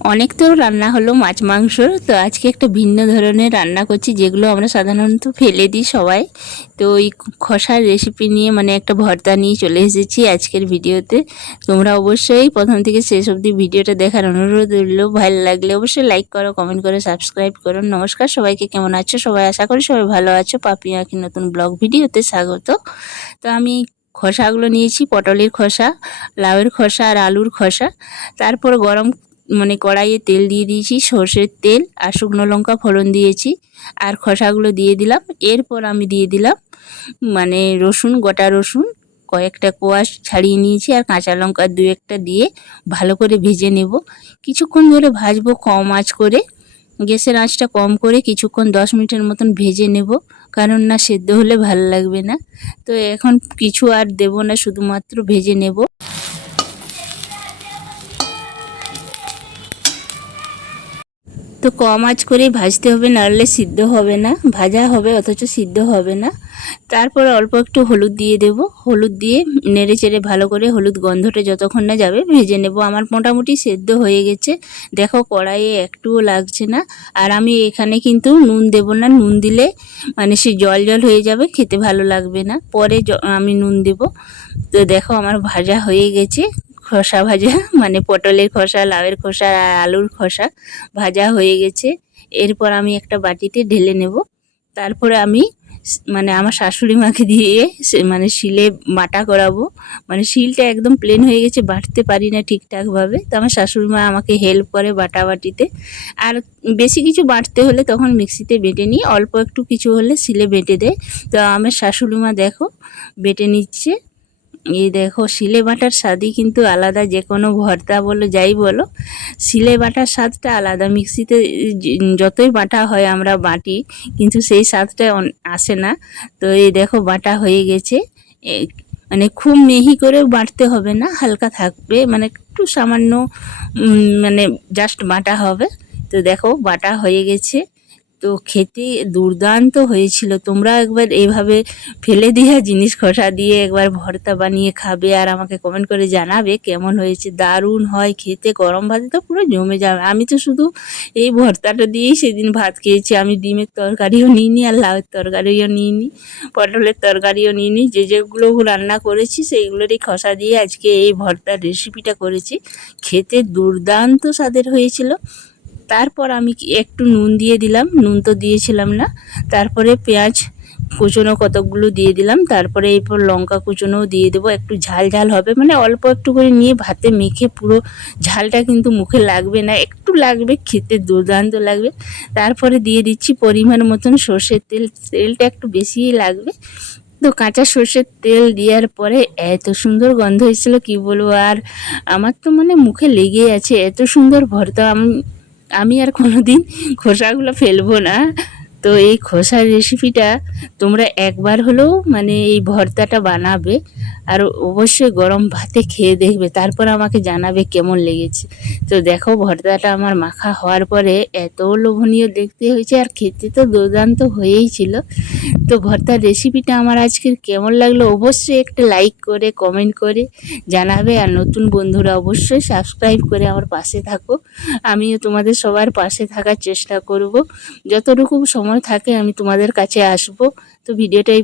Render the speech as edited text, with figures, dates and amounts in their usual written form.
অনেক তো রান্না হলো মাছ মাংসর, তো আজকে একটা ভিন্ন ধরনের রান্না করছি যেগুলো আমরা সাধারণত ফেলে দিই সবাই। তো ওই খসার রেসিপি নিয়ে মানে একটা ভর্তা নিয়ে চলে এসেছি আজকের ভিডিওতে। তোমরা অবশ্যই প্রথম থেকে শেষ অবধি ভিডিওটা দেখার অনুরোধ রইল। ভালো লাগলে অবশ্যই লাইক করো, কমেন্ট করো, সাবস্ক্রাইব করো। নমস্কার সবাইকে, কেমন আছো সবাই? আশা করি সবাই ভালো আছো। পাপি আঁকি নতুন ব্লগ ভিডিওতে স্বাগত। তো আমি খোসাগুলো নিয়েছি, পটলের খোসা, লাউয়ের খোসা আর আলুর খোসা। তারপর গরম মানে কড়াইয়ে তেল দিয়ে দিয়েছি, সর্ষের তেল, আর শুকনো লঙ্কা ফোড়ন দিয়েছি, আর খোসাগুলো দিয়ে দিলাম। এরপর আমি দিয়ে দিলাম মানে রসুন, গোটা রসুন কয়েকটা কোয়াশ ছাড়িয়ে নিয়েছি, আর কাঁচা লঙ্কা দু একটা দিয়ে ভালো করে ভেজে নেব। কিছুক্ষণ ধরে ভাজবো কম আঁচ করে, গ্যাসের আঁচটা কম করে কিছুক্ষণ 10 মিনিটের মতন ভেজে নেব, কারণ না সেদ্ধ হলে ভালো লাগবে না। তো এখন কিছু আর দেব না, শুধুমাত্র ভেজে নেব। তো কম আঁচ করেই ভাজতে হবে, নাহলে সিদ্ধ হবে না। ভাজা হবে অথচ সিদ্ধ হবে না। তারপর অল্প একটু হলুদ দিয়ে দেব। হলুদ দিয়ে নেড়ে চেড়ে ভালো করে হলুদ গন্ধটা যতক্ষণ না যাবে ভেজে নেব। আমার মোটামুটি সেদ্ধ হয়ে গেছে, দেখো কড়াইয়ে একটুও লাগছে না। আর আমি এখানে কিন্তু নুন দেব না, নুন দিলে মানে সে জল জল হয়ে যাবে, খেতে ভালো লাগবে না। পরে আমি নুন দেব। তো দেখো আমার ভাজা হয়ে গেছে, খোসা ভাজা মানে পটলের খোসা, লাউয়ের খোসা আর আলুর খোসা ভাজা হয়ে গেছে। এরপর আমি একটা বাটিতে ঢেলে নেব। তারপরে আমি মানে আমার শাশুড়ি মাকে দিয়ে মানে শিলে বাটা করাবো। মানে শিলটা একদম প্লেন হয়ে গেছে, বাটতে পারি না ঠিকঠাকভাবে। তো আমার শাশুড়ি মা আমাকে হেল্প করে বাটাবাটিতে। আর বেশি কিছু বাটতে হলে তখন মিক্সিতে বেটে নিই, অল্প একটু কিছু হলে শিলে বেটে দেয়। তো আমার শাশুড়ি মা দেখো বেটে নিচ্ছে। এই দেখো শিলে বাটার স্বাদই কিন্তু আলাদা, যে কোনো ভর্তা বলো যাই বলো, শিলে বাটার স্বাদটা আলাদা। মিক্সিতে যতই বাটা হয় আমরা বাটি, কিন্তু সেই স্বাদটা আসে না। তো এই দেখো বাটা হয়ে গেছে। মানে খুব মিহি করেও বাটতে হবে না, হালকা থাকবে, মানে একটু সামান্য মানে জাস্ট বাটা হবে। তো দেখো বাটা হয়ে গেছে। তো খেতে দুর্দান্ত হয়েছিল। তোমরা একবার এইভাবে ফেলে দেওয়া জিনিস খোসা দিয়ে একবার ভর্তা বানিয়ে খাবে, আর আমাকে কমেন্ট করে জানাবে কেমন হয়েছে। দারুণ হয় খেতে, গরম ভাতে তো পুরো জমে যাবে। আমি তো শুধু এই ভর্তাটা দিয়েই সেদিন ভাত খেয়েছি। আমি ডিমের তরকারিও নিইনি, আর লাউয়ের তরকারিও নিইনি, পটলের তরকারিও নিইনি। যেগুলো রান্না করেছি সেইগুলোরই খোসা দিয়ে আজকে এই ভর্তার রেসিপিটা করেছি। খেতে দুর্দান্ত স্বাদের হয়েছিল। তারপর আমি একটু নুন দিয়ে দিলাম, নুন তো দিয়েছিলাম না। তারপরে পেঁয়াজ কুচনো কতকগুলো দিয়ে দিলাম। তারপরে এরপর লঙ্কা কুচনোও দিয়ে দেবো। একটু ঝাল ঝাল হবে, মানে অল্প একটু করে নিয়ে ভাতে মেখে, পুরো ঝালটা কিন্তু মুখে লাগবে না, একটু লাগবে, খেতে দুর্দান্ত লাগবে। তারপরে দিয়ে দিচ্ছি পরিমাণ মতন সর্ষের তেল, তেলটা একটু বেশিই লাগবে। তো কাঁচা সর্ষের তেল দেওয়ার পরে এত সুন্দর গন্ধ হয়েছিল কি বলবো। আর আমার তো মানে মুখে লেগে আছে, এত সুন্দর ভর্তা। আমি আর কোনো দিন খোসাগুলো ফেলবো না। তো এই খোসার রেসিপিটা তোমরা একবার হলেও মানে এই ভর্তাটা বানাবে, আর অবশ্যই গরম ভাতে খেয়ে দেখবে, তারপর আমাকে জানাবে কেমন লেগেছে। তো দেখো ভর্তাটা আমার মাখা হওয়ার পরে এত লোভনীয় দেখতে হয়েছে, আর খেতে তো দুর্দান্ত হয়েই ছিল। তো ভর্তার রেসিপিটা আমার আজকের কেমন লাগলো অবশ্যই একটা লাইক করে কমেন্ট করে জানাবে। আর নতুন বন্ধুরা অবশ্যই সাবস্ক্রাইব করে আমার পাশে থাকো। আমিও তোমাদের সবার পাশে থাকার চেষ্টা করব, যতটুকু সময় থাকে আমি তোমাদের কাছে আসব। তো ভিডিওটাই